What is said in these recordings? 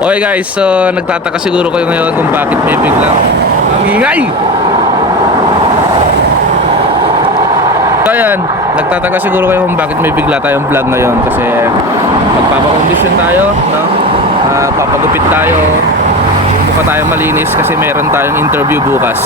Okay guys, so nagtataka siguro kayo ngayon kung bakit may biglang ang ingay. So ayan, nagtataka siguro kayo kung bakit may bigla tayong vlog ngayon kasi magpapakondisyon tayo, no? Ah, papagupit tayo, mukha tayo malinis kasi meron tayong interview bukas.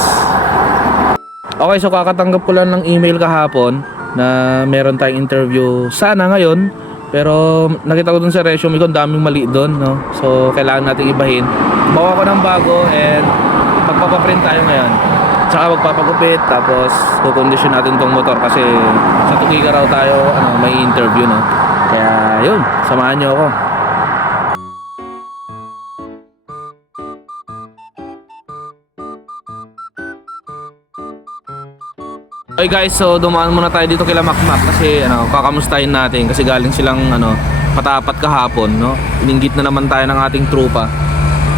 Okay, so kakatanggap ko lang ng email kahapon na meron tayong interview sana ngayon pero nakita ko dun sa resume ko, daming mali doon, no? So, kailangan nating ibahin. Bawa ko ng bago and magpapaprint tayo ngayon. Tsaka magpapagupit, tapos kukondisyon natin tong motor kasi sa Tugiga raw tayo, ano, may interview, no? Kaya, yun, samahan nyo ako. Okay guys, so dumaan muna tayo dito kila Makmak kasi ano, kakamustahin natin kasi galing silang ano, patapat kahapon, no? Ininggit na naman tayo ng ating trupa.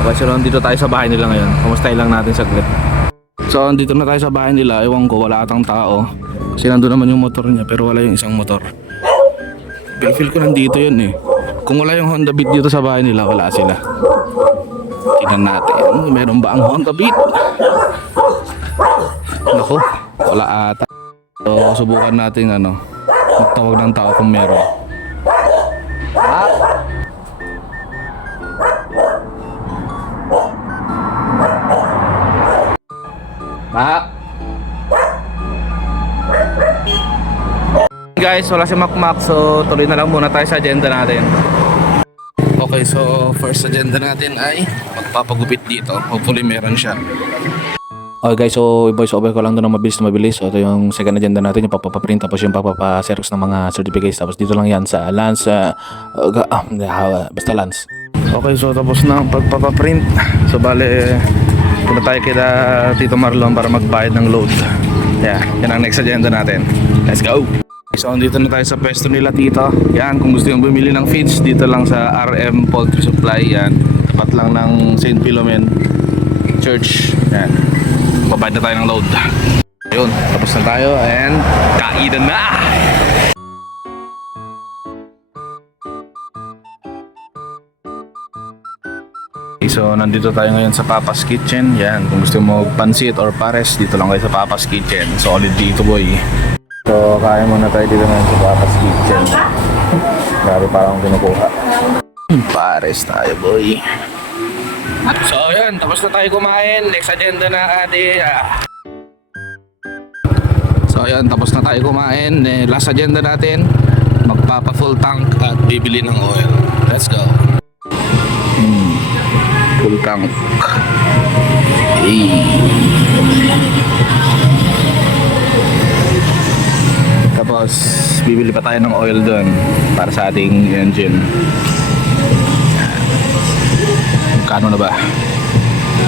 Okay, so dito tayo sa bahay nila ngayon. Kamustahin lang natin saglit. So, dito na tayo sa bahay nila. Ewan ko, wala atang tao. Kasi nandun naman yung motor niya pero wala yung isang motor. Feel, feel ko nandito yun eh. Kung wala yung Honda Beat dito sa bahay nila, wala sila. Tingnan natin. Meron ba ang Honda Beat? Nako, wala ata. So, subukan natin ano, magtawag ng tao kung meron. Mak! Guys, wala si Makmak so tuloy na lang muna tayo sa agenda natin. Okay, so first agenda natin ay magpapagupit dito. Hopefully meron siya. Okay guys, so voice over ko lang doon ng mabilis na mabilis. So ito yung second agenda natin, yung papaprint tapos yung papapa-xerox ng mga certificates. Tapos dito lang yan sa Lance, uh, uh, ah, ah, basta Lance. Okay, so tapos na ang pagpapaprint. So bale, punta tayo kila Tito Marlon para magbayad ng load. Yeah, yan ang next agenda natin. Let's go! So dito na tayo sa pwesto nila Tito. Yan, kung gusto yung bumili ng feeds, dito lang sa RM Poultry Supply. Yan, tapat lang ng St. Philomen Church. Yan. Babayad na tayo ng load. Ayun, tapos na tayo and kainan na! Okay, So, nandito tayo ngayon sa Papa's Kitchen. Yan, kung gusto mo pansit or pares, dito lang kayo sa Papa's Kitchen. Solid dito, boy. So, kain muna tayo dito ngayon sa Papa's Kitchen. Grabe parang kinukuha. Pares tayo, boy. So, yun. Tapos na tayo kumain. Next agenda na ate. So, yun. Tapos na tayo kumain. Eh, last agenda natin. Magpapa full tank at bibili ng oil. Let's go. Hmm. Full tank. Hey. Tapos, bibili pa tayo ng oil doon para sa ating engine. Kano na ba?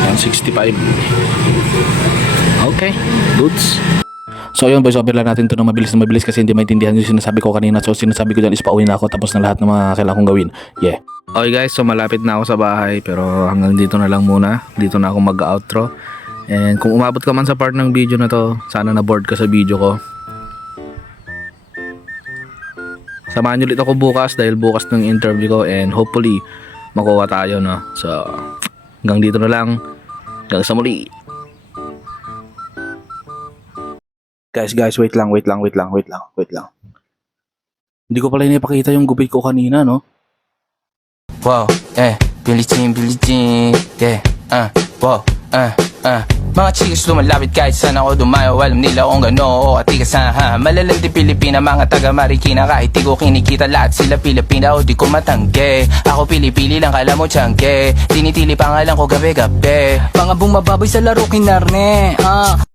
165. Okay, goods. So yun boys, over lang natin to na mabilis na mabilis kasi hindi maintindihan yung sinasabi ko kanina. So sinasabi ko dyan is pauwi na ako tapos na lahat ng mga kailangan kong gawin. Yeah. Okay guys, so malapit na ako sa bahay pero hanggang dito na lang muna. Dito na ako mag-outro. And kung umabot ka man sa part ng video na to, sana na bored ka sa video ko. Samahan nyo ulit ako bukas dahil bukas ng interview ko and hopefully makuha tayo no. So hanggang dito na lang. Hanggang sa muli. Guys, guys, wait lang, wait lang, wait lang, wait lang, wait lang. Hindi ko pala inipakita yung gupit ko kanina, no? Wow, eh, Billie Jean, Billie Jean, yeah, uh, wow, uh, uh. Mga chicas lumalapit kahit saan ako dumayo. Alam nila kung gano ako katigasan ha. Malalandi Pilipina, mga taga Marikina. Kahit di ko kinikita lahat sila Pilipina. O di ko matangge Ako pili-pili lang kala mo tiyangge Tinitili pangalan ko gabi-gabi. Mga bumababoy sa laro kinarne ah.